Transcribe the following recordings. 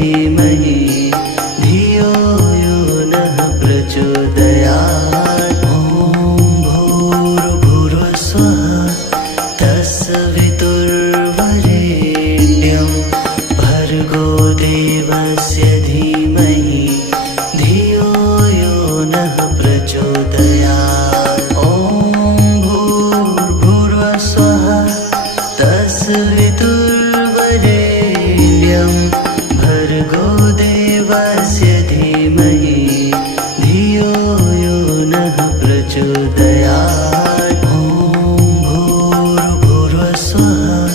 धीमहि धियो यो नः प्रचोदयात्। ॐ भूर्भुवस्सुवः तत्सवितुर्वरेण्यं भर्गो देवस्य धीमहि धियो यो नः प्रचोदयात्। ॐ भूर्भुवस्सुवः तत्सवितुर्वरेण्यं भर्गो देवस्य धीमहि धियो यो नः प्रचोदयात्। ॐ भूर्भुवस्सुवः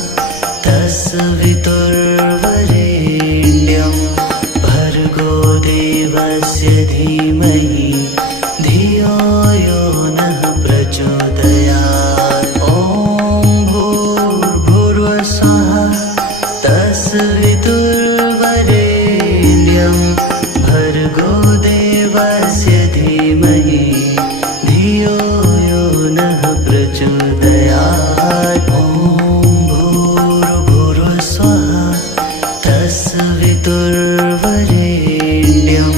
तत्सवितुर्वरेण्यं भर्गो देवस्य धीमहि धियो यो नः प्रचोदयात्। ॐ भूर्भुवस्सुवः तत्सवितुर्वरेण्यं भर्गो देवस्य धीमहि धियो यो नः प्रचोदयात्। ॐ भूर्भुवस्सुवः तत्सवितुर्वरेण्यं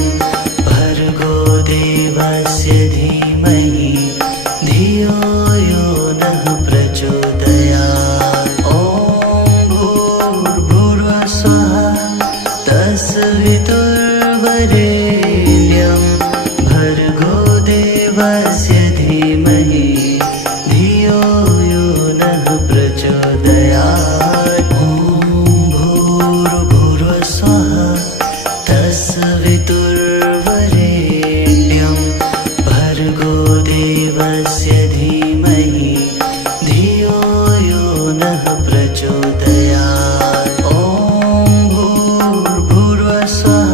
भर्गो देवस्य धीमहि धियो यो नः प्रचोदयात्। ॐ भूर्भुवस्सुवः तत्सवितुर्वरेण्यं भर्गो देवस्य धीमहि धियो यो नः प्रचोदयात्। ॐ भूर्भुवस्सुवः तत्सवितुर्वरेण्यं भर्गो देवस्य धीमहि धियो यो नः प्रचोदयात्। ॐ भूर्भुवस्सुवः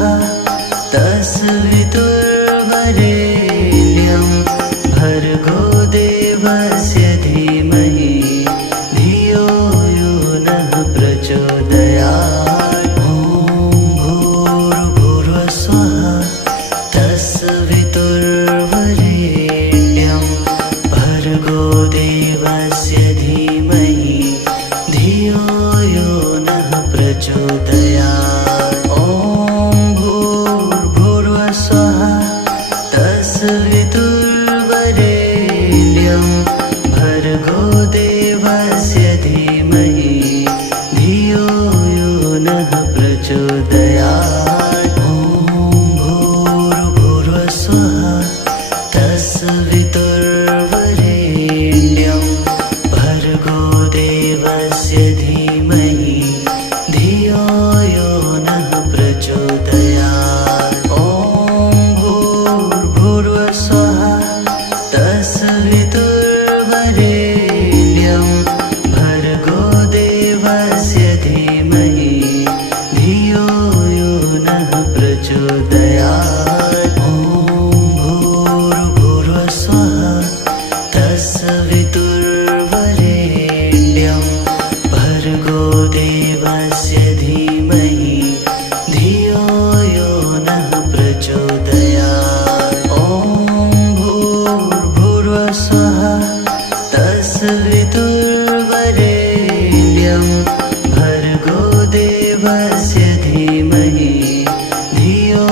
तत्सवितुर्वरेण्यं भर्गो देवस्य धीमहि धियो यो नः प्रचोदयात्। ॐ भूर्भुवस्सुवः तत्सवितुर्वरेण्यं भर्गो देवस्य धीमहि धियो यो नः प्रचोदयात्। ॐ भूर्भुवस्सुवः तत्सवितुर्वरेण्यं भर्गो देवस्य धीमहि धियो यो नः प्रचोदयात्। ॐ भूर्भुवस्सुवः तत्सवितुर्वरेण्यं भर्गो देवस्य धीमहि धियो यो नः प्रचोदयात्। ॐ भूर्भुवस्सुवः तत्सवितुर्वरेण्यं भर्गो देवस्य धीमहि धियो यो नः प्रचोदयात्। ॐ भूर्भुवस्सुवः तत्सवितुर्वरेण्यं भर्गो देवस्य धीमहि धियो यो नः प्रचोदयात्। ॐ भूर्भुवस्सुवः तत्सवितुर्वरेण्यं भर्गो देवस्य धीमहि धियो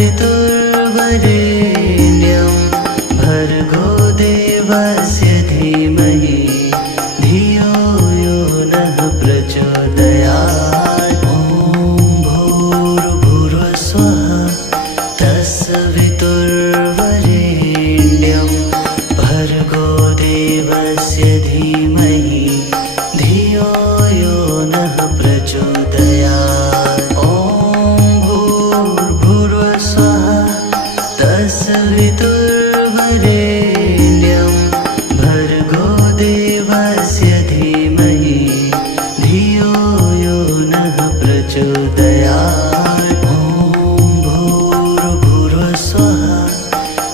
तत्सवितुर्वरेण्यं भर्गो देवस्य धीमहि धियो यो नः प्रचोदयात्। ॐ भूर्भुवः स्वः तत्सवितुर्वरेण्यं भर्गो देवस्य धीमहि धियो यो नः प्रचोदयात्। ॐ भूर्भुवः स्वः तत्सवितुर्वरेण्यं भर्गो देवस्य धीमहि धियो यो नः प्रचोदयात्। ॐ भूर्भुवः स्वः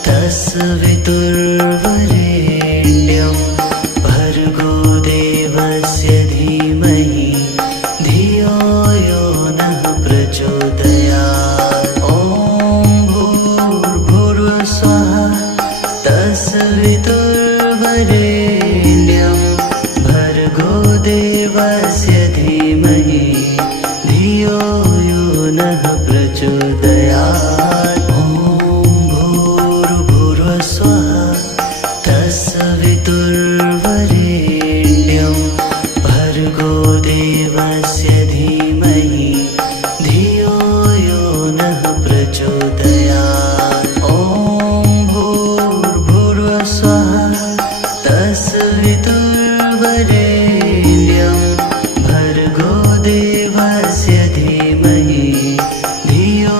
तत्सवितुर्वरेण्यं भर्गो देवस्य धीमहि धियो यो नः प्रचोदयात्। ॐ भूर्भुवः स्वः तत्सवितुर्वरेण्यं भर्गो देवस्य धीमहि धियो यो नः प्रचोदयात्। ॐ भूर्भुवः स्वः तत्सवितुर्वरेण्यं भर्गो देवस्य धीमहि धियो यो नः प्रचोदयात्। ॐ भूर्भुवः स्वः तत्सवितुर्वरेण्यं भर्गो देवस्य धीमहि धियो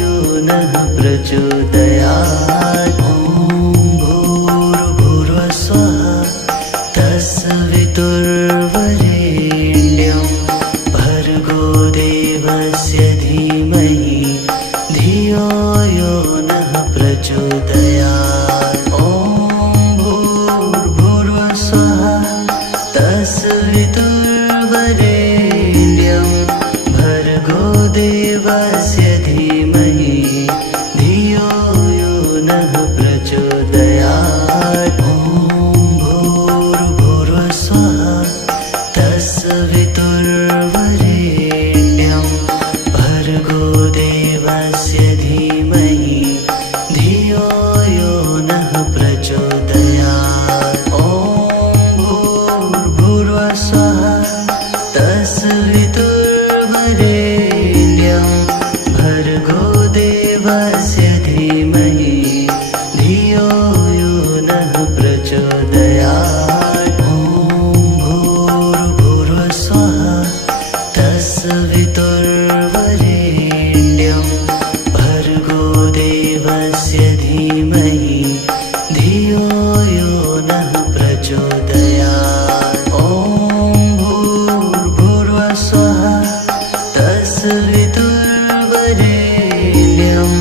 यो नः प्रचोदयात्। ॐ भूर्भुवः स्वः तत्सवितुर्वरेण्यं भर्गो देवस्य धीमहि धियो यो नः प्रचोदयात्। ॐ भूर्भुवः स्वः तत्सवितुर्वरेण्यं भर्गो देवस्य धीमहि धियो यो नः प्रचोदयात्। ॐ भूर्भुवः स्वः तत्सवितुर्वरेण्यं भर्गो देवस्य धीमहि धियो यो नः प्रचोदयात्। ॐ भूर्भुवः स्वः तत्सवितुर्वरेण्यं भर्गो देवस्य धीमहि धियो यो नः प्रचोदयात्। ॐ भूर्भुवः स्वः तत्सवितुर्वरेण्यं भर्गो देवस्य धीमहि धियो यो नः प्रचोदयात्। ॐ भूर्भुवः स्वः तत्सवितुर्वरेण्यं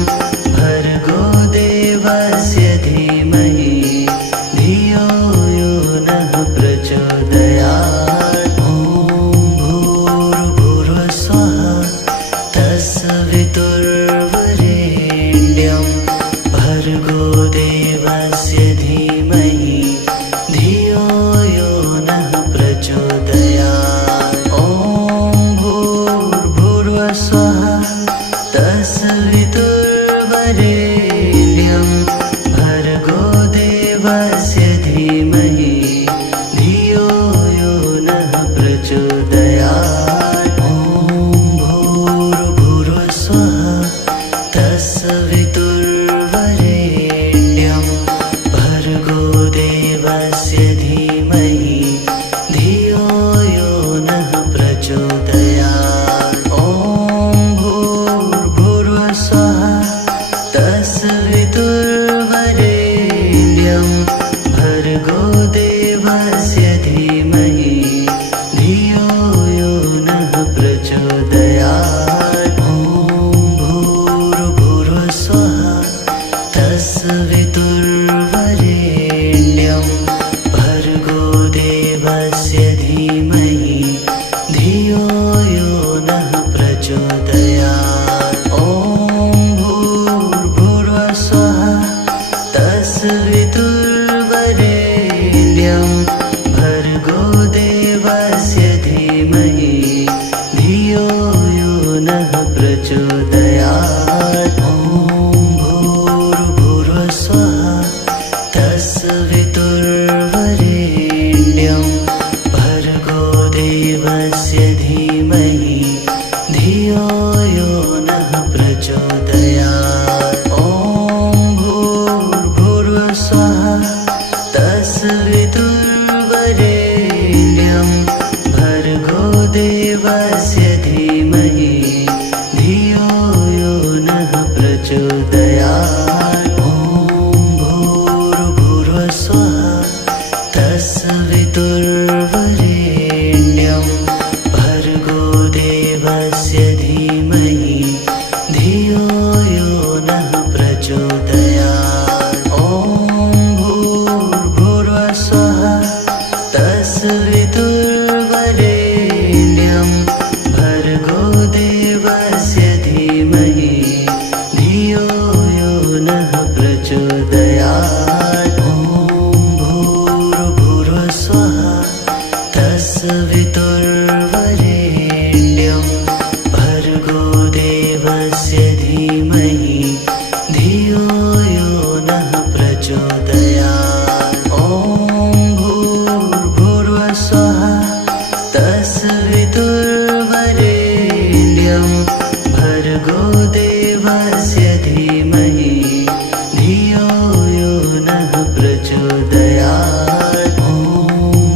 प्रचोदयात्। ॐ भूर्भुवस्सुवः तत्सवितुर्वरेण्यं भर्गो देवस्य धीमहि धियो यो नः प्रचोदयात्। ॐ भूर्भुवस्सुवः तत्सवितुर्वरेण्यं भर्गो देवस्य धीमहि धियो यो नः प्रचोदयात्। ॐ भूर्भुवस्सुवः तत्सवितुर्वरेण्यं भर्गो देवस्य धीमहि धियो यो नः प्रचोदयात्। ॐ भूर्भुवस्सुवः तत्सवितुर्वरेण्यं भर्गो देवस्य धीमहि धियो यो नः प्रचोदयात्। ॐ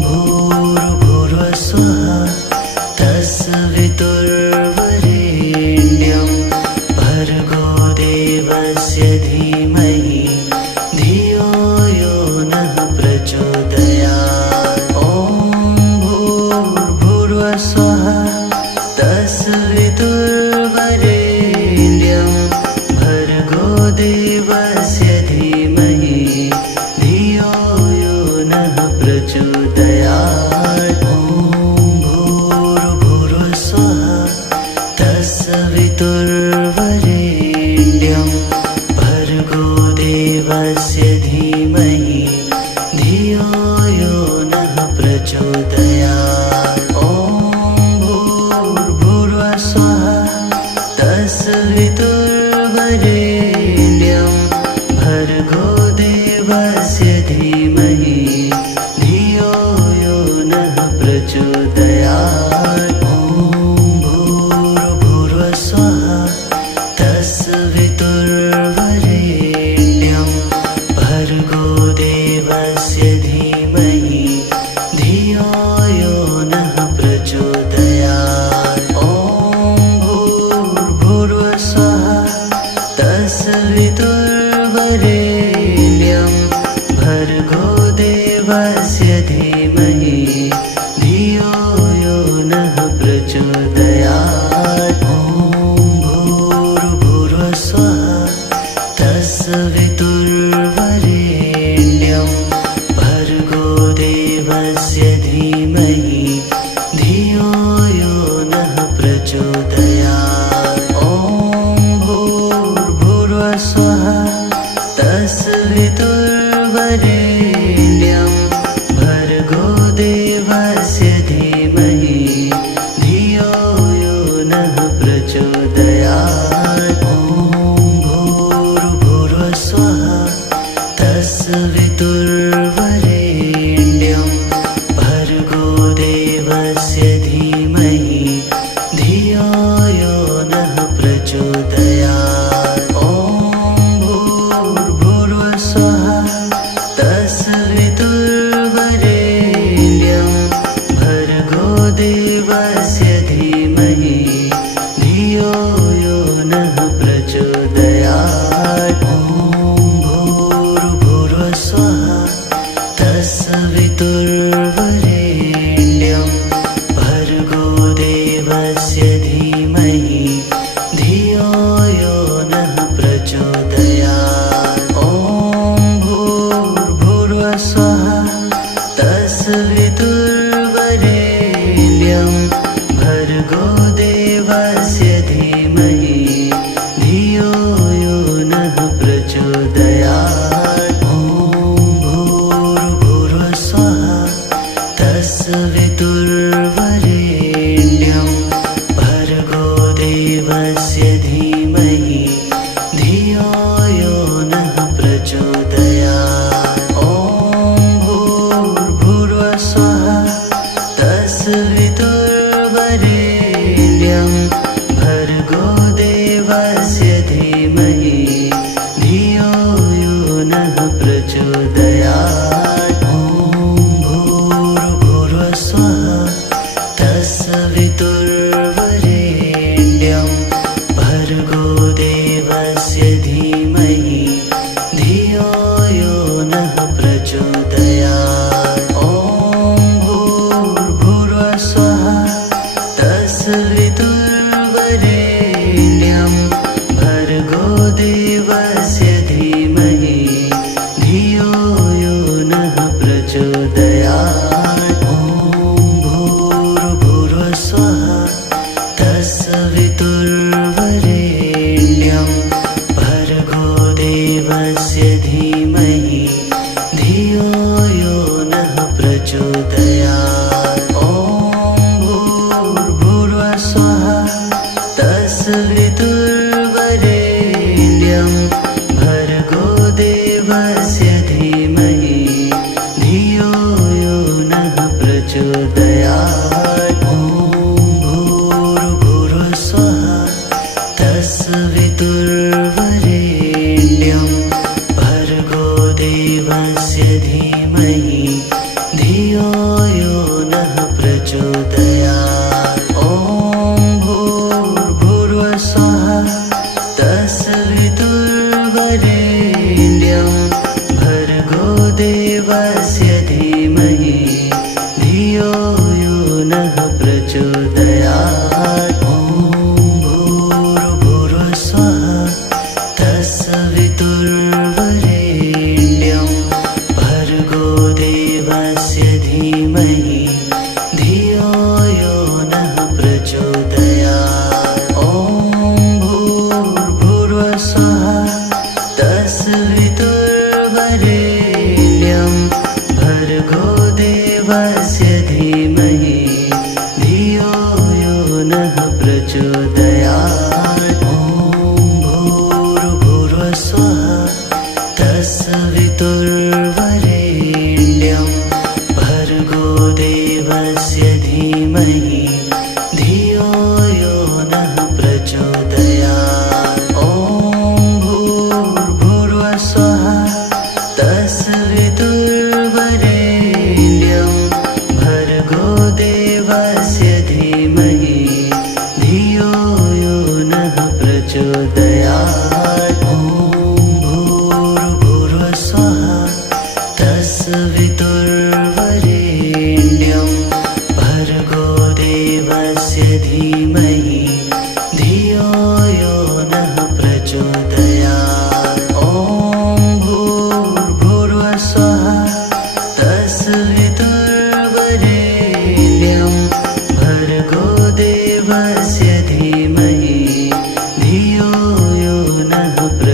भूर्भुवस्सुवः तत्सवितुर्वरेण्यं भर्गो देवस्य धीमहि धियो यो नः प्रचोदयात्। ॐ भूर्भुवस्सुवः तत्सवितुर्वरेण्यं भर्गो देवस्य धीमहि धियो यो नः प्रचोदयात्। ॐ भूर्भुवस्सुवः तत्सवितुर्वरेण्यं भर्गो देवस्य धीमहि धियो यो नः प्रचोदयात्। ॐ भूर्भुवस्सुवः तत्सवितुर्वरेण्यं भर्गो देवस्य धीमहि धियो यो नः प्रचोदयात्। ॐ भूर्भुवस्सुवः तत्सवितुर्वरेण्यं भर्गो देवस्य धीमहि धियो यो नः प्रचोदयात्। ॐ भूर्भुवस्सुवः तत्सवितुर्वरेण्यं भर्गो देवस्य धीमहि धियो यो नः प्रचोदयात्। ॐ भूर्भुवस्सुवः तत्सवितुर्वरेण्यं भर्गो देवस्य धीमहि धियो यो नः प्रचोदयात्। ॐ भूर्भुवस्सुवः तत्सवितुर्वरेण्यं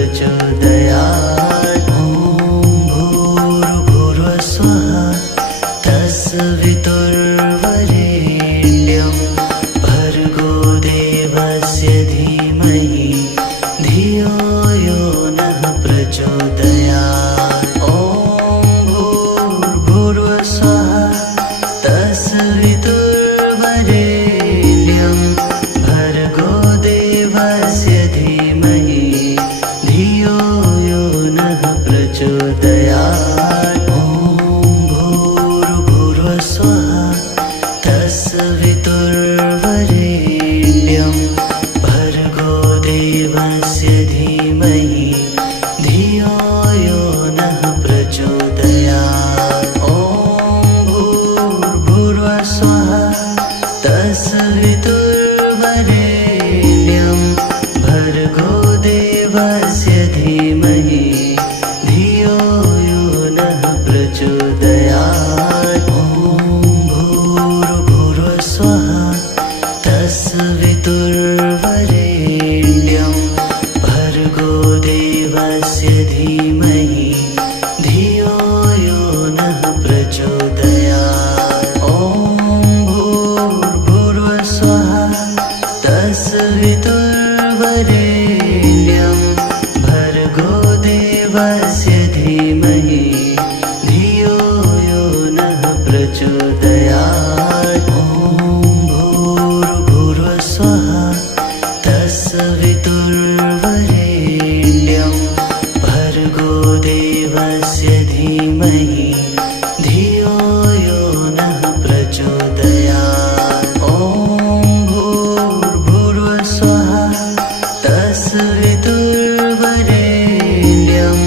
प्रचोदयात्। ॐ भूर्भुवस्सुवः तत्सवितुर्वरेण्यं भर्गो देवस्य धीमहि धियो यो नः प्रचोदयात्। ॐ भूर्भुवस्सुवः तत्सवितुर्वरेण्यं भर्गो देवस्य धीमहि धियो यो नः प्रचोदयात्। ॐ भूर्भुवस्सुवः तत्सवितुर्वरेण्यं भर्गो देवस्य धीमहि धियो यो नः प्रचोदयात्। ॐ भूर्भुवस्सुवः तत्सवितुर्वरेण्यं भर्गो देवस्य धीमहि धियो यो नः प्रचोदयात्। ॐ भूर्भुवस्सुवः तत्सवितुर्वरेण्यं भर्गो देवस्य धीमहि धियो यो नः प्रचोदयात्। ॐ भूर्भुवस्सुवः तत्सवितुर्वरेण्यं भर्गो देवस्य धीमहि धियो यो नः प्रचोदयात्। ॐ भूर्भुवस्सुवः तत्सवितुर्वरेण्यं भर्गो देवस्य धीमहि धियो यो नः प्रचोदयात्। ॐ भूर्भुवस्सुवः तत्सवितुर्वरेण्यं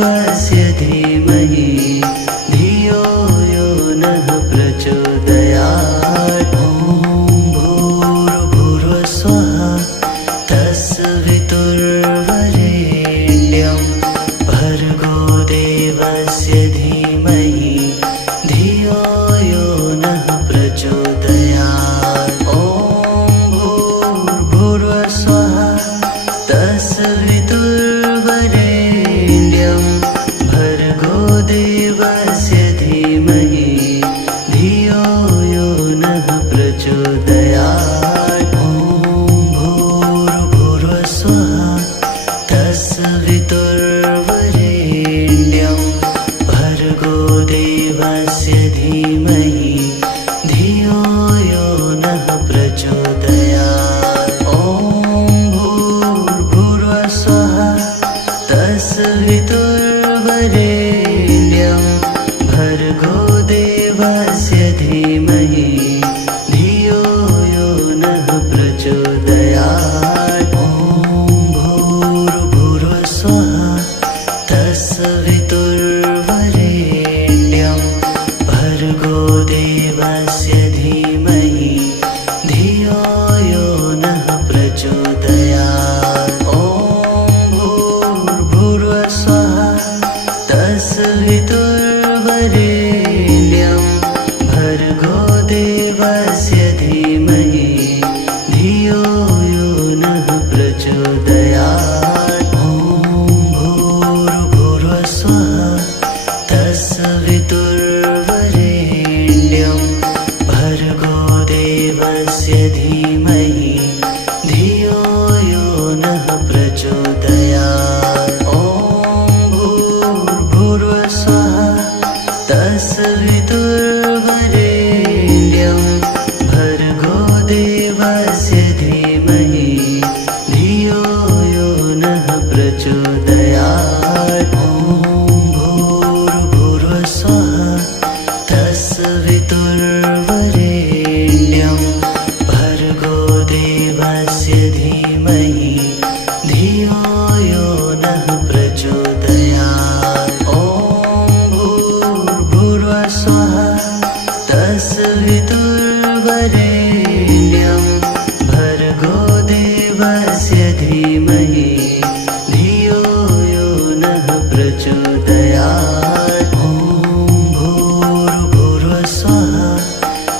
देवस्य धीमहि धियो यो नः प्रचोदयात्। ॐ भूर्भुवस्सुवः तत्सवितुर्वरेण्यं भर्गो देवस्य धीमहि धियो यो नः प्रचोदयात्। ॐ भूर्भुवस्सुवः तत्सवितुर्वरेण्यं भर्गो देवस्य धीमहि धियो यो नः प्रचोदयात्। ॐ भूर्भुवस्सुवः तत्सवितुर्वरेण्यं भर्गो देवस्य धीमहि धियो यो नः प्रचोदयात्। ॐ भूर्भुवस्सुवः तत्सवितुर्वरेण्यं भर्गो देवस्य धीमहि धियो यो नः प्रचोदयात्। ॐ भूर्भुवस्सुवः तत्सवितुर्वरेण्यं भर्गो देवस्य धीमहि धियो यो नः प्रचोदयात्। ॐ भूर्भुवस्सुवः तत्सवितुर्वरेण्यं भर्गो देवस्य धीमहि धियो यो नः प्रचोदयात्। ॐ भूर्भुवस्सुवः तत्सवितुर्वरेण्यं भर्गो देवस्य धीमहि धियो यो नः प्रचोदयात्। ॐ भूर्भुवस्सुवः तत्सवितुर्वरेण्यं भर्गो देवस्य धीमहि धियो यो नः प्रचोदयात्। ॐ भूर्भुवस्सुवः तत्सवितुर्वरेण्यं भर्गो देवस्य धीमहि धियो यो नः प्रचोदयात्। ॐ भूर्भुवस्सुवः तत्सवितुर्वरेण्यं भर्गो देवस्य धीमहि धियो यो नः प्रचोदयात्। ॐ भूर्भुवस्सुवः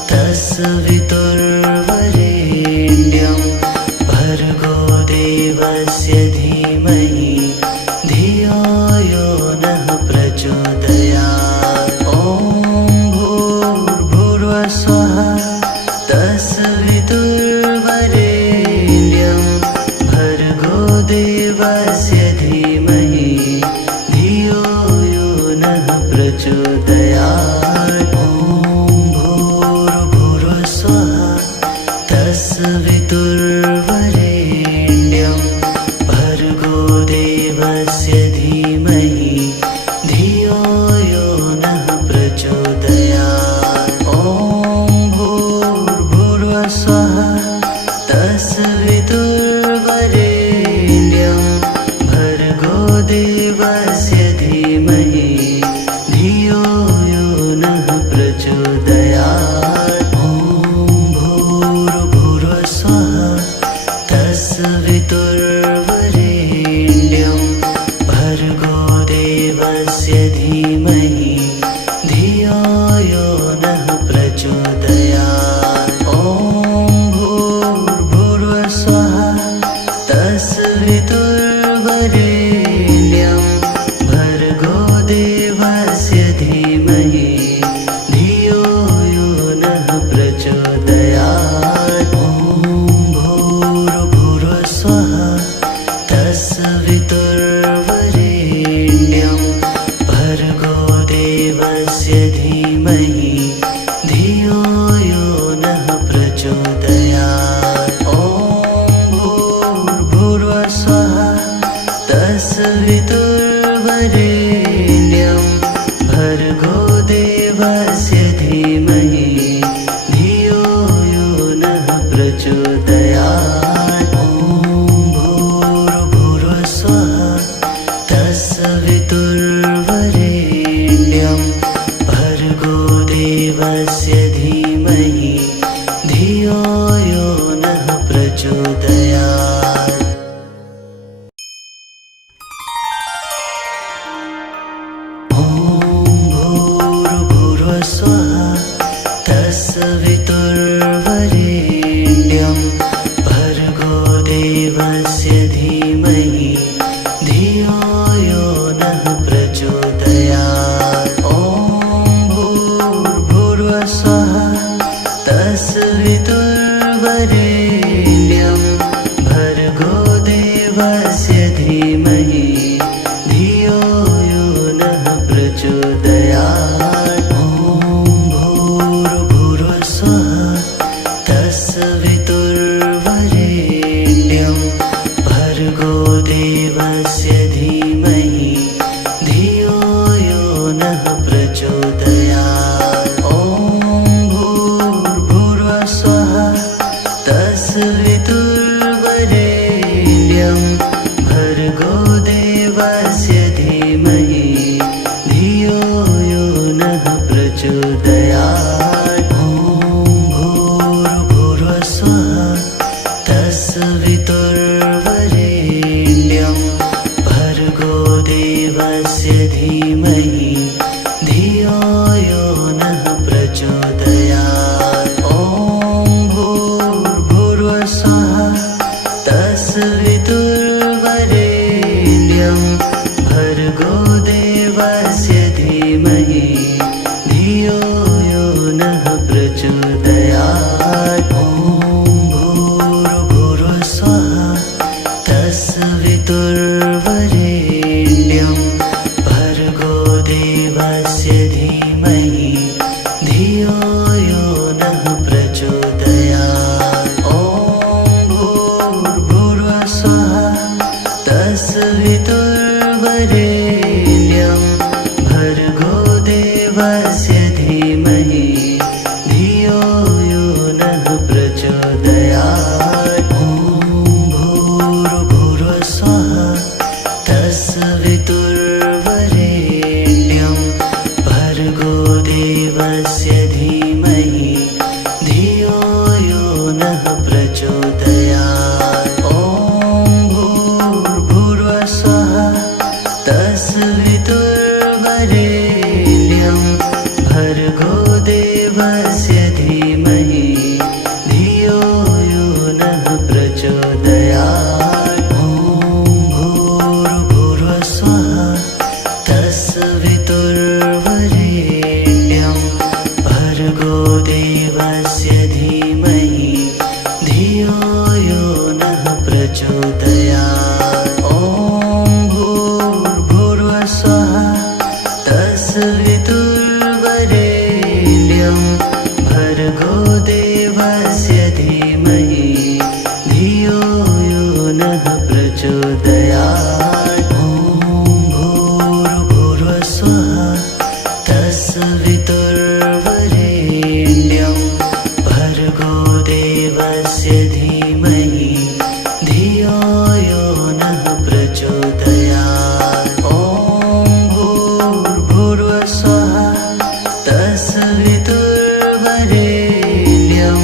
तत्सवितुर्वरेण्यं भर्गो देवस्य धीमहि धियो यो नः प्रचोदयात्। ॐ भूर्भुवस्सुवः तत्सवितुर्वरेण्यं भर्गो देवस्य धीमहि धियो यो नः प्रचोदयात्। ॐ भूर्भुवस्सुवः तत्सवितुर्वरेण्यं भर्गो देवस्य धीमहि धियो यो नः प्रचोदयात्। ॐ भूर्भुवस्सुवः तत्सवितुर्वरेण्यं भर्गो देवस्य धीमहि धियो यो नः प्रचोदयात्। ॐ भूर्भुवस्सुवः तत्सवितुर्वरेण्यं भर्गो देवस्य धीमहि धियो यो नः प्रचोदयात्। ॐ भूर्भुवस्सुवः तत्सवितुर्वरेण्यं भर्गो देवस्य धीमहि धियो यो नः प्रचोदयात्। ॐ भूर्भुवस्सुवः तत्सवितुर्वरेण्यं भर्गो प्रचोदयात्। ॐ भूर्भुवस्सुवः तत्सवितुर्वरेण्यं भर्गो देवस्य धीमहि धियो यो नः प्रचोदयात्। ॐ भूर्भुवस्सुवः तत्सवितुर्वरेण्यं भर्गो देवस्य धीमहि धियो यो नः प्रचोदयात्। ॐ भूर्भुवस्सुवः तत्सवितुर्वरेण्यं भर्गो देवस्य धीमहि धियो यो नः प्रचोदयात्। ॐ भूर्भुवस्सुवः तत्सवितुर्वरेण्यं भर्गो देवस्य धीमहि धियो यो नः प्रचोदयात्। ॐ भूर्भुवस्सुवः तत्सवितुर्वरेण्यं भर्गो देवस्य धीमहि धियो यो नः प्रचोदयात्। ॐ भूर्भुवस्सुवः तत्सवितुर्वरेण्यं भर्गो देवस्य धीमहि धियो यो नः प्रचोदयात्। ॐ भूर्भुवस्सुवः तत्सवितुर्वरेण्यं भर्गो देवस्य धीमहि धियो यो नः प्रचोदयात्। ॐ भूर्भुवस्सुवः तत्सवितुर्वरेण्यं भर्गो देवस्य धीमहि धियो यो नः प्रचोदयात्। ॐ भूर्भुवस्सुवः तत्सवितुर्वरेण्यं भर्गो देवस्य धीमहि धियो यो नः प्रचोदयात्। ॐ भूर्भुवस्सुवः तत्सवितुर्वरेण्यं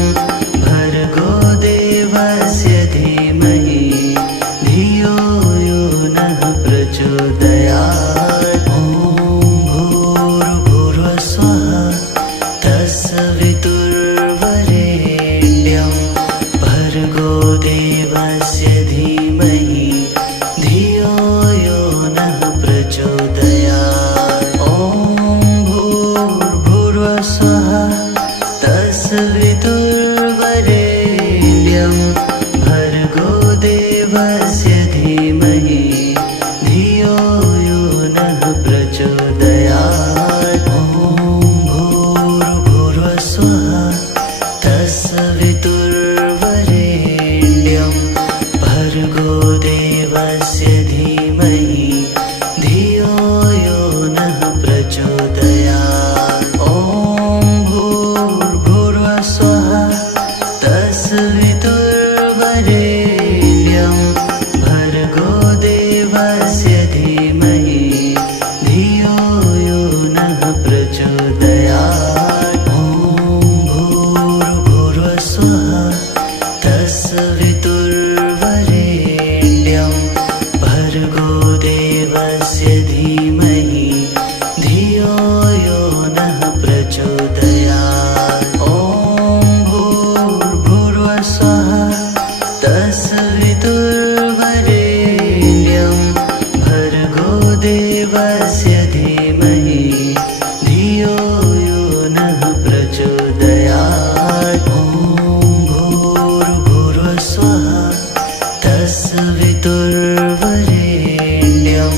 भर्गो देवस्य धीमहि धियो यो नः प्रचोदयात्। ॐ भूर्भुवस्सुवः तत्सवितुर्वरेण्यं भर्गो देवस्य धीमहि धियो यो नः प्रचोदयात्। ॐ भूर्भुवस्सुवः तत्सवितुर्वरेण्यं भर्गो देवस्य धीमहि धियो यो नः प्रचोदयात्। ॐ भूर्भुवस्सुवः तत्सवितुर्वरेण्यं भर्गो देवस्य धीमहि धियो यो नः प्रचोदयात्। ॐ भूर्भुवस्सुवः तत्सवितुर्वरेण्यं भर्गो देवस्य धीमहि धियो यो नः प्रचोदयात्। ॐ भूर्भुवस्सुवः तत्सवितुर्वरेण्यं भर्गो देवस्य धीमहि धियो यो नः प्रचोदयात्। ॐ भूर्भुवस्सुवः तत्सवितुर्वरेण्यं भर्गो देवस्य धीमहि धियो यो नः प्रचोदयात्। ॐ भूर्भुवस्सुवः तत्सवितुर्वरेण्यं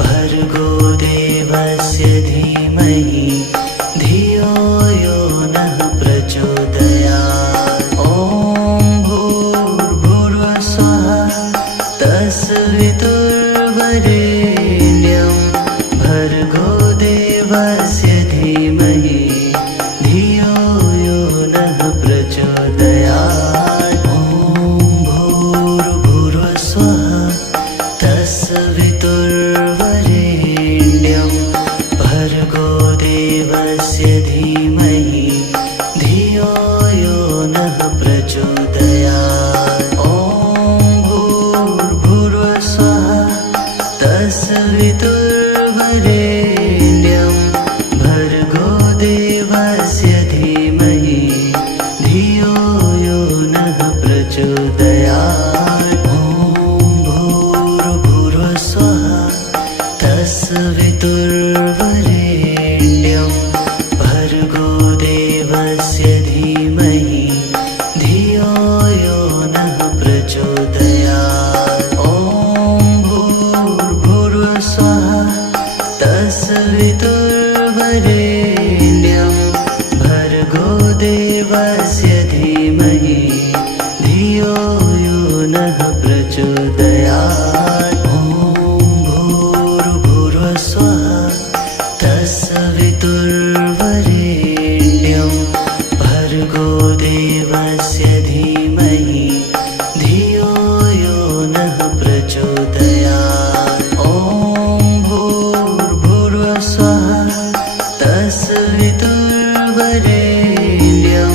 भर्गो देवस्य धीमहि धियो यो नः प्रचोदयात्। ॐ भूर्भुवस्सुवः तत्सवितुर्वरेण्यं भर्गो देवस्य धीमहि धियो यो नः प्रचोदयात्। ॐ भूर्भुवस्सुवः तत्सवितुर्वरेण्यं भर्गो देवस्य तत्सवितुर्वरेण्यं भर्गो देवस्य धीमहि धियो यो नः प्रचोदयात्। ॐ भूर्भुवस्सुवः तत्सवितुर्वरेण्यं भर्गो देवस्य धीमहि धियो यो नः प्रचोदयात्। ॐ भूर्भुवस्सुवः तत्सवितुर्वरेण्यं भर्गो देवस्य धीमहि धियो यो नः प्रचोदयात्। ॐ भूर्भुवस्सुवः तत्सवितुर्वरेण्यं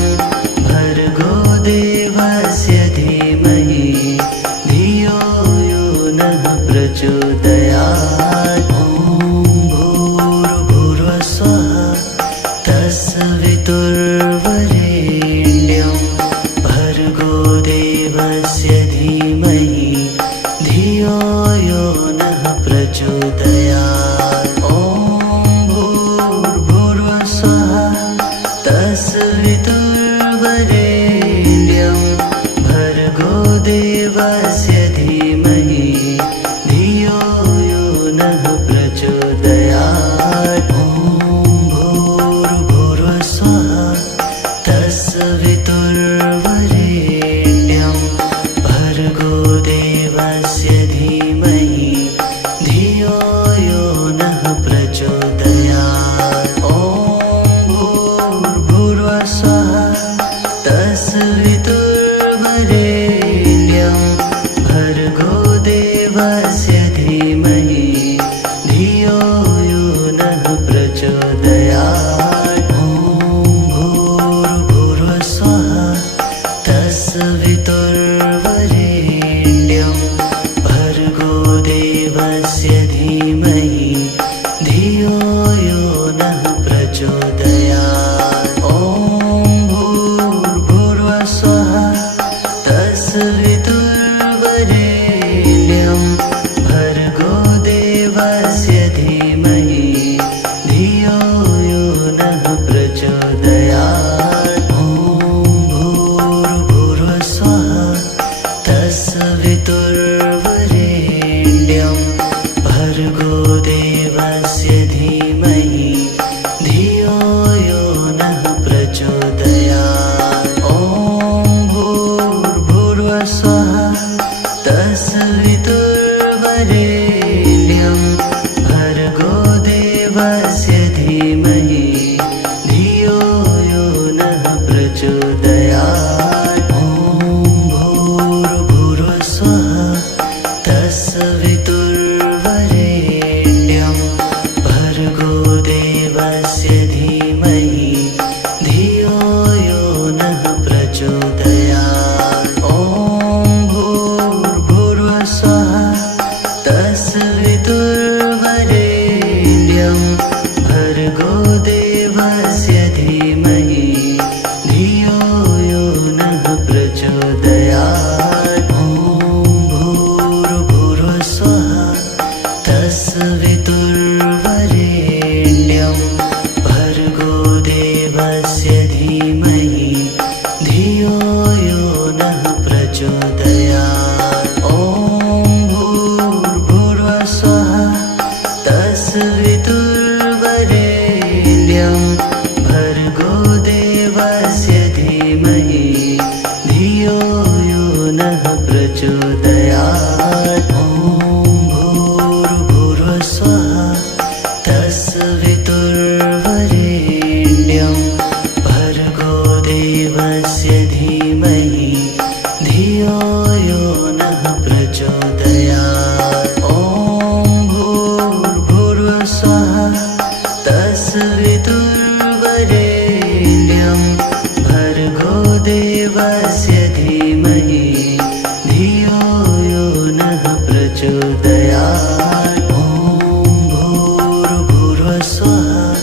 भर्गो देवस्य धीमहि धियो यो नः प्रचोदयात्। ॐ भूर्भुवस्सुवः तत्सवितुर्वरेण्यं भर्गो देवस्य धीमहि धियो यो नः प्रचोदयात्। ॐ भूर्भुवस्सुवः तत्सवितुर्वरेण्यं भर्गो देवस्य धीमहि धियो यो नः प्रचोदयात्। ॐ भूर्भुवस्सुवः तत्सवितुर्वरेण्यं भर्गो देवस्य धीमहि धियो यो नः प्रचोदयात्। ॐ भूर्भुवस्सुवः तत्सवितुर्वरेण्यं भर्गो देवस्य धीमहि धियो यो नः प्रचोदयात्। ॐ भूर्भुवस्सुवः तत्सवितुर्वरेण्यं भर्गो देवस्य धीमहि धियो यो नः प्रचोदयात्। ॐ भूर्भुवस्सुवः तत्सवितुर्वरेण्यं भर्गो देवस्य धीमहि धियो यो नः प्रचोदयात्। ॐ भूर्भुवस्सुवः तत्सवितुर्वरेण्यं भर्गो देवस्य धीमहि धियो यो नः प्रचोदयात्। ॐ भूर्भुवस्सुवः तत्सवितुर्वरेण्यं भर्गो देवस्य धीमहि धियो यो नः प्रचोदयात्। ॐ भूर्भुवस्सुवः तत्सवितुर्वरेण्यं भर्गो देवस्य धीमहि धियो यो नः प्रचोदयात्। ॐ भूर्भुवस्सुवः तत्सवितुर्वरेण्यं भर्गो देवस्य धीमहि धियो यो नः प्रचोदयात्। ॐ भूर्भुवस्सुवः तत्सवितुर्वरेण्यं भर्गो देवस्य धीमहि धियो यो नः प्रचोदयात्। ॐ भूर्भुवस्सुवः तत्सवितुर्वरेण्यं भर्गो देवस्य धीमहि धियो यो नः प्रचोदयात्। ॐ भूर्भुवस्सुवः तत्सवितुर्वरेण्यं भर्गो देवस्य धीमहि धियो यो नः प्रचोदयात्। ॐ भूर्भुवस्सुवः तत्सवितुर्वरेण्यं भर्गो देवस्य धीमहि धियो यो नः प्रचोदयात्। ॐ भूर्भुवस्सुवः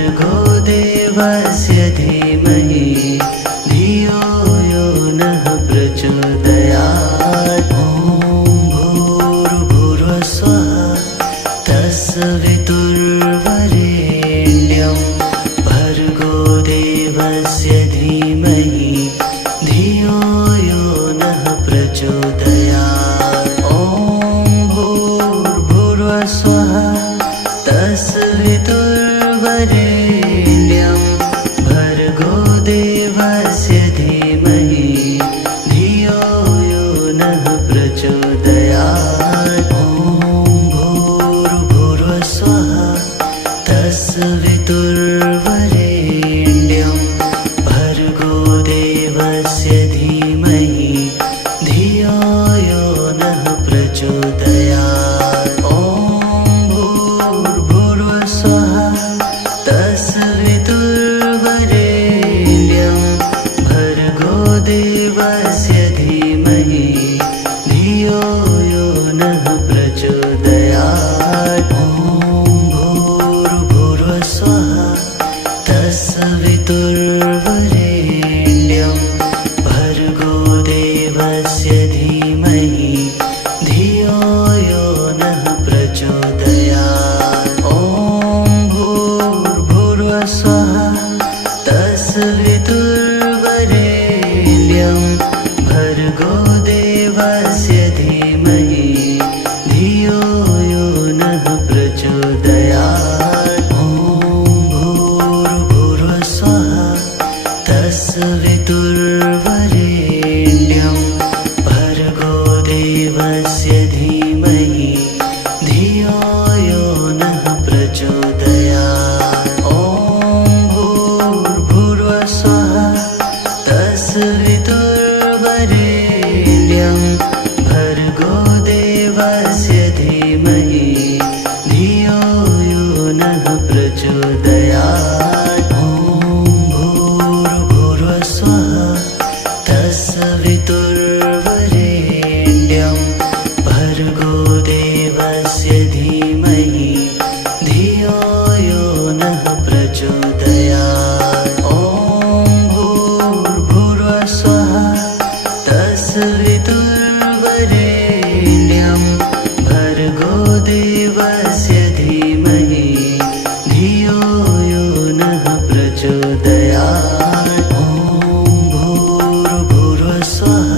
भर्गो देवस्य धीमहि धियो यो नः प्रचोदयात्। ॐ भूर्भुवस्सुवः तत्सवितुर्वरेण्यं भर्गो देवस्य धीमहि धियो यो नः प्रचोदयात्। ॐ भूर्भुवस्सुवः तत्सवितुर्वरेण्यं भर्गो देवस्य धीमहि धियो यो नः प्रचोदयात्। ॐ भूर्भुवस्सुवः तत्सवितुर्वरेण्यं भर्गो देवस्य धीमहि धियो यो नः प्रचोदयात्। ॐ भूर्भुवस्सुवः तत्सवितुर्वरेण्यं भर्गो देवस्य धीमहि धियो यो नः प्रचोदयात्। ॐ भूर्भुवस्सुवः तत्सवितुर्वरेण्यं भर्गो देवस्य धीमहि धियो यो नः प्रचोदयात्। ॐ भूर्भुवस्सुवः तत्सवितुर्वरेण्यं भर्गो देवस्य धीमहि धियो यो नः प्रचोदयात्। ॐ भूर्भुवस्सुवः तत्सवितुर्वरेण्यं भर्गो देवस्य धीमहि धियो यो नः प्रचोदयात्। ॐ भूर्भुवस्सुवः तत्सवितुर्वरेण्यं भर्गो देवस्य धीमहि धियो यो नः प्रचोदयात्। ॐ भूर्भुवस्सुवः तत्सवितुर्वरेण्यं भर्गो देवस्य धीमहि धियो यो नः प्रचोदयात्। ॐ भूर्भुवस्सुवः तत्सवितुर्वरेण्यं भर्गो देवस्य धीमहि धियो यो नः प्रचोदयात्। ॐ भूर्भुवस्सुवः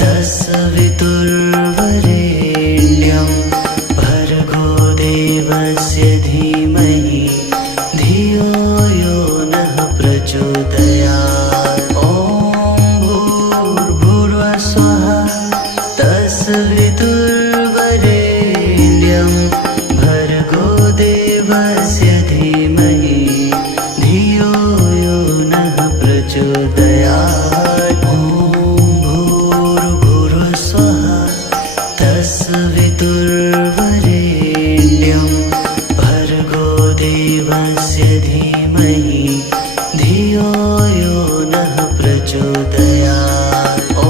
तत्सवितुर्वरेण्यं भर्गो देवस्य धीमहि धियो यो नः प्रचोदयात्। ॐ भूर्भुवस्सुवः तत्सवितुर्वरेण्यं भर्गो देवस्य धीमहि धियो यो नः प्रचोदयात्। ॐ भूर्भुवस्सुवः तत्सवितुर्वरेण्यं भर्गो देवस्य धीमहि धियो यो नः प्रचोदयात्। ॐ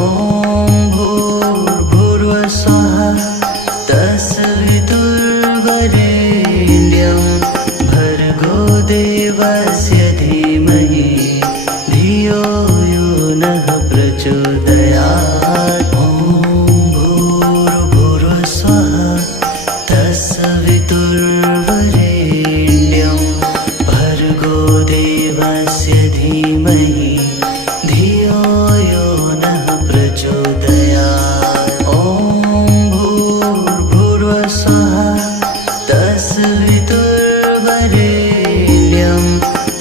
भूर्भुवस्सुवः तत्सवितुर्वरेण्यं भर्गो देवस्य धीमहि धियो यो नः प्रचोदयात्। ॐ भूर्भुवस्सुवः तत्सवितुर्वरेण्यं भर्गो देवस्य धीमहि धियो यो नः प्रचोदयात्। ॐ भूर्भुवस्सुवः तत्सवितुर्वरेण्यं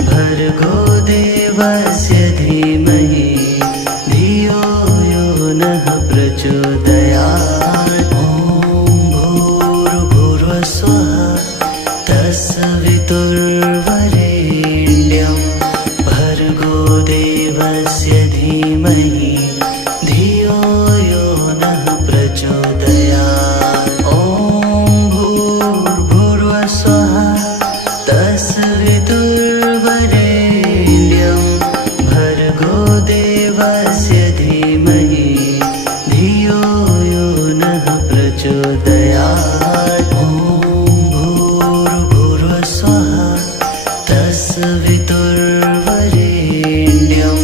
भर्गो देवस्य धीमहि धियो यो नः प्रचोदयात्। ॐ भूर्भुवस्सुवः तत्सवितुर्वरेण्यं भर्गो देवस्य धीमहि धियो यो नः प्रचोदयात्। ॐ भूर्भुवस्सुवः तत्सवितुर्वरेण्यं भर्गो देवस्य धीमहि धियो यो नः प्रचोदयात्। ॐ भूर्भुवस्सुवः तत्सवितुर्वरेण्यं तस्वितुर्वरेण्यं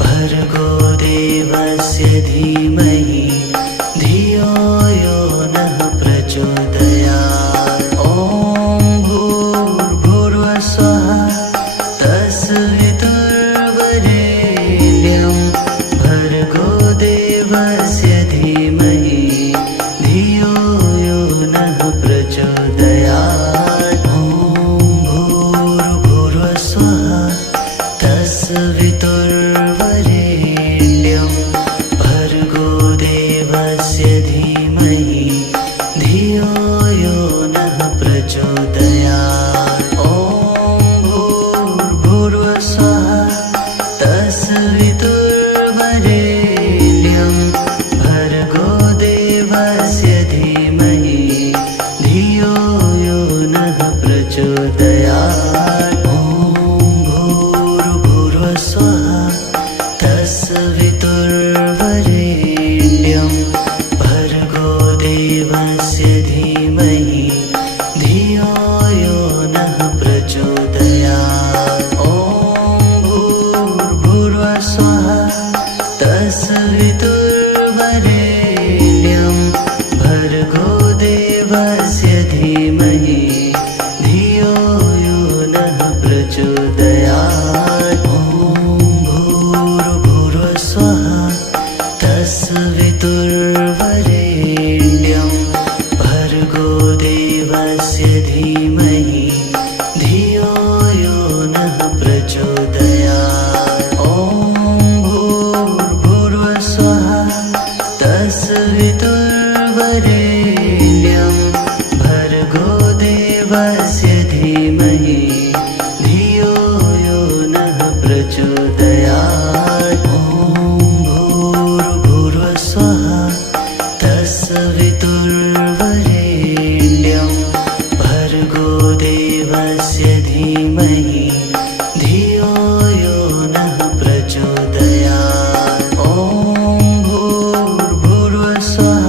भर्गो देवस्य धीमहि धियो यो नः प्रचोदयात्। ॐ भूर्भुवः स्वः तस्वितुर्वरेण्यं भर्गो देवस्य धीमहि धियो यो नः प्रचोदयात्। ॐ भूर्भुवः स्वः तस्वितुर्वरेण्यं भर्गो देवस्य धीमहि धियो यो नः प्रचोदयात्। ॐ भूर्भुवः स्वः तस्वितुर्वरेण्यं भर्गो देवस्य धीमहि धियो यो नः प्रचोदयात्। ॐ भूर्भुवः स्वः तस्वितुर्वरेण्यं भर्गो देवस्य धीमहि धियो यो नः प्रचोदयात्। ॐ भूर्भुवः स्वः तस्वितुर्वरेण्यं भर्गो देवस्य धीमहि धियो यो नः प्रचोदयात्। ॐ भूर्भुवः स्वः तस्वितुर्वरेण्यं भर्गो देवस्य धीमहि धियो यो नः प्रचोदयात्। ॐ भूर्भुवः स्वः तस्वितुर्वरेण्यं भर्गो देवस्य धीमहि धियो यो नः प्रचोदयात्। ॐ भूर्भुवः स्वः तस्वितुर्वरेण्यं भर्गो देवस्य धीमहि धियो यो नः प्रचोदयात्। ॐ भूर्भुवः स्वः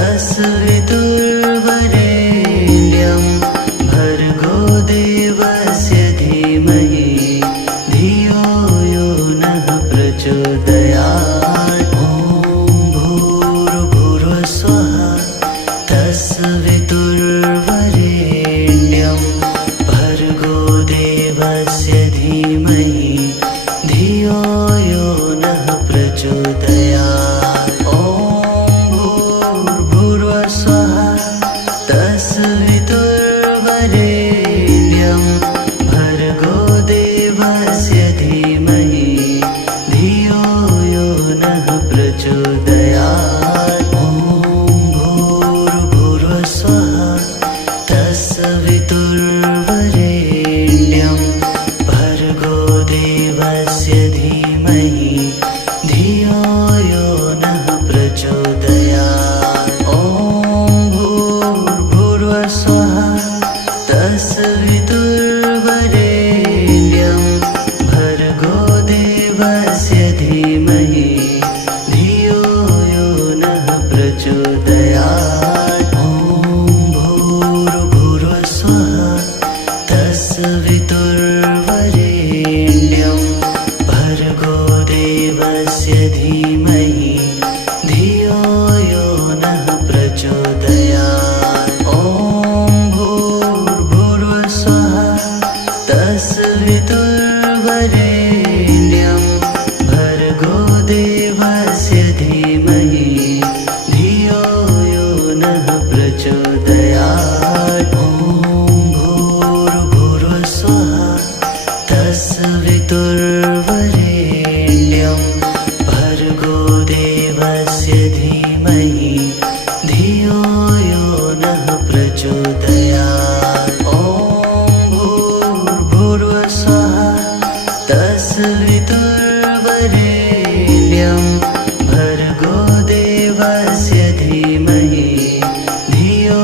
तस्वितुर्वरेण्यं भर्गो देवस्य धीमहि धियो यो नः प्रचोदयात्। ॐ भूर्भुवः स्वः तस्वितुर्वरेण्यं भर्गो देवस्य धीमहि धियो यो नः प्रचोदयात्। ॐ भूर्भुवः स्वः तस्वितुर्वरेण्यं भर्गो देवस्य धीमहि धियो यो नः प्रचोदयात्। ॐ भूर्भुवः स्वः तस्वितुर्वरेण्यं भर्गो देवस्य धीमहि धियो यो नः प्रचोदयात्। ॐ भूर्भुवः स्वः तस्वितुर्वरेण्यं भर्गो देवस्य धीमहि धियो यो नः प्रचोदयात्। ॐ भूर्भुवः स्वः तस्वितुर्वरेण्यं भर्गो देवस्य धीमहि धियो यो नः प्रचोदयात्। ॐ भूर्भुवः स्वः तस्वितुर्वरेण्यं भर्गो देवस्य धीमहि धियो यो नः प्रचोदयात्। ॐ भूर्भुवः स्वः तस्वितुर्वरेण्यं भर्गो देवस्य धीमहि धियो यो नः प्रचोदयात्। ॐ भूर्भुवः स्वः तस्वितुर्वरेण्यं भर्गो देवस्य धीमहि धियो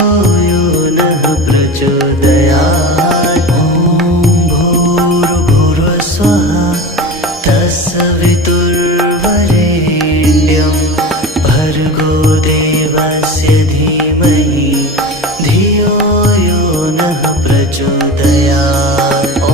यो नः प्रचोदयात्। ॐ भूर्भुवः स्वः तस्वितुर्वरेण्यं भर्गो देवस्य धीमहि धियो यो नः प्रचोदयात्। ॐ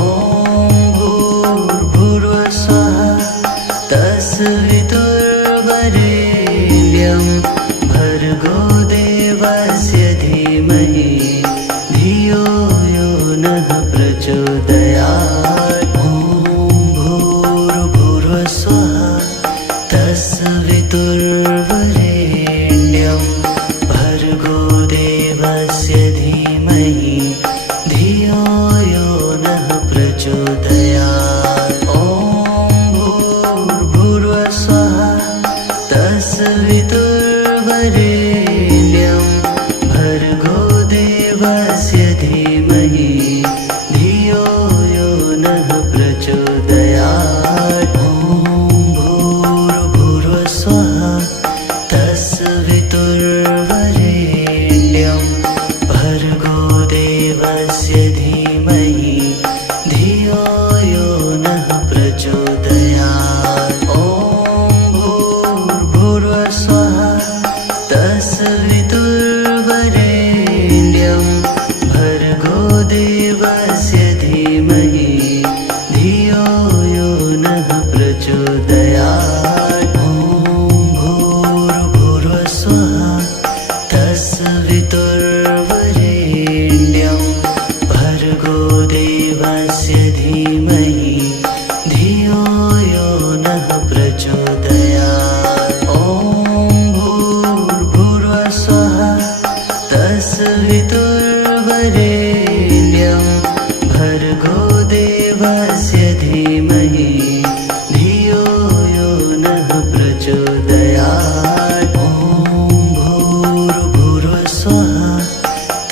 धीमहि धियो यो नः प्रचोदयात्। ॐ भूर्भुवः स्वः तत्सवितुर्वरेण्यं भर्गो देवस्य धीमहि धियो यो नः प्रचोदयात्। ॐ भूर्भुवः स्वः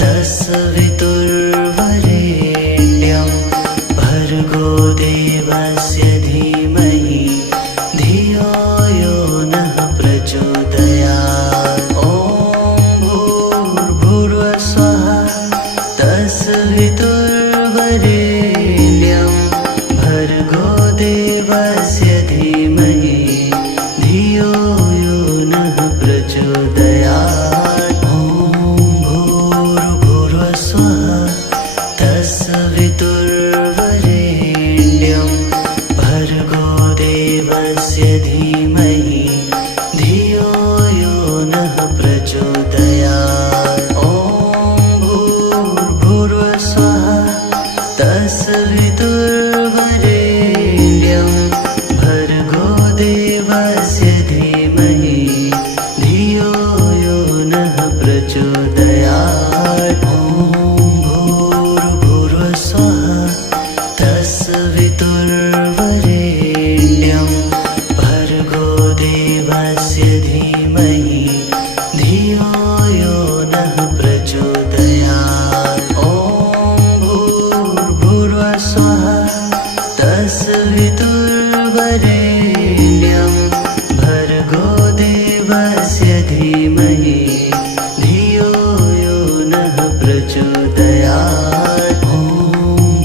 तत्सवितुर्वरेण्यं भर्गो देवस्य धीमहि धियो यो नः प्रचोदयात्। ॐ भूर्भुवः स्वः तत्सवितुर्वरेण्यं भर्गो देवस्य धीमहि धियो यो नः प्रचोदयात्। ॐ भूर्भुवः स्वः तत्सवितुर्वरेण्यं भर्गो देवस्य धीमहि धियो यो नः प्रचोदयात्। ॐ भूर्भुवः स्वः तत्सवितुर्वरेण्यं भर्गो देवस्य धीमहि धियो यो नः प्रचोदयात्। ॐ भूर्भुवः स्वः तत्सवितुर्वरेण्यं भर्गो देवस्य धीमहि धियो यो नः प्रचोदयात्। ॐ भूर्भुवः स्वः तत्सवितुर्वरेण्यं भर्गो देवस्य धीमहि धियो यो नः प्रचोदयात्। ॐ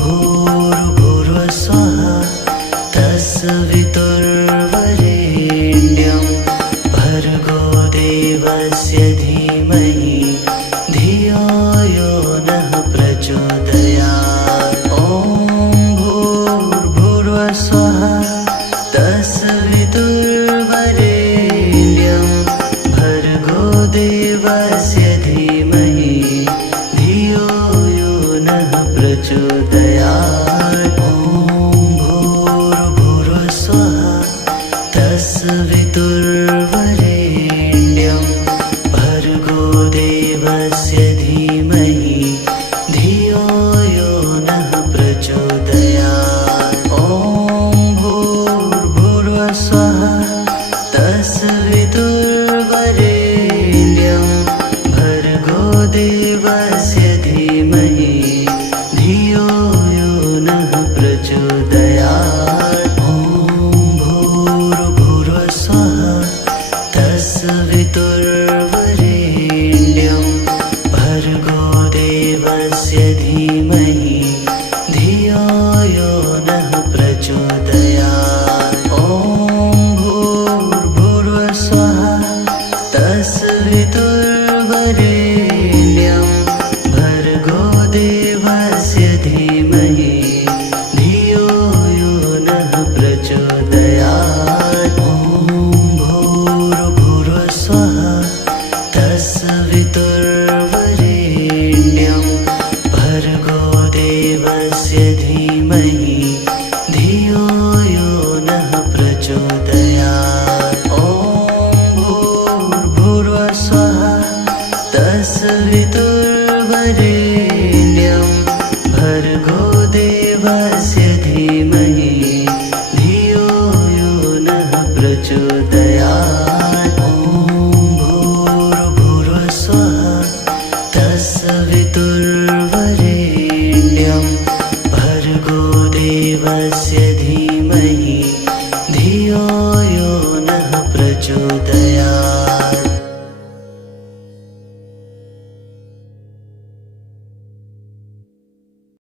भूर्भुवः स्वः तत्सवितुर्वरेण्यं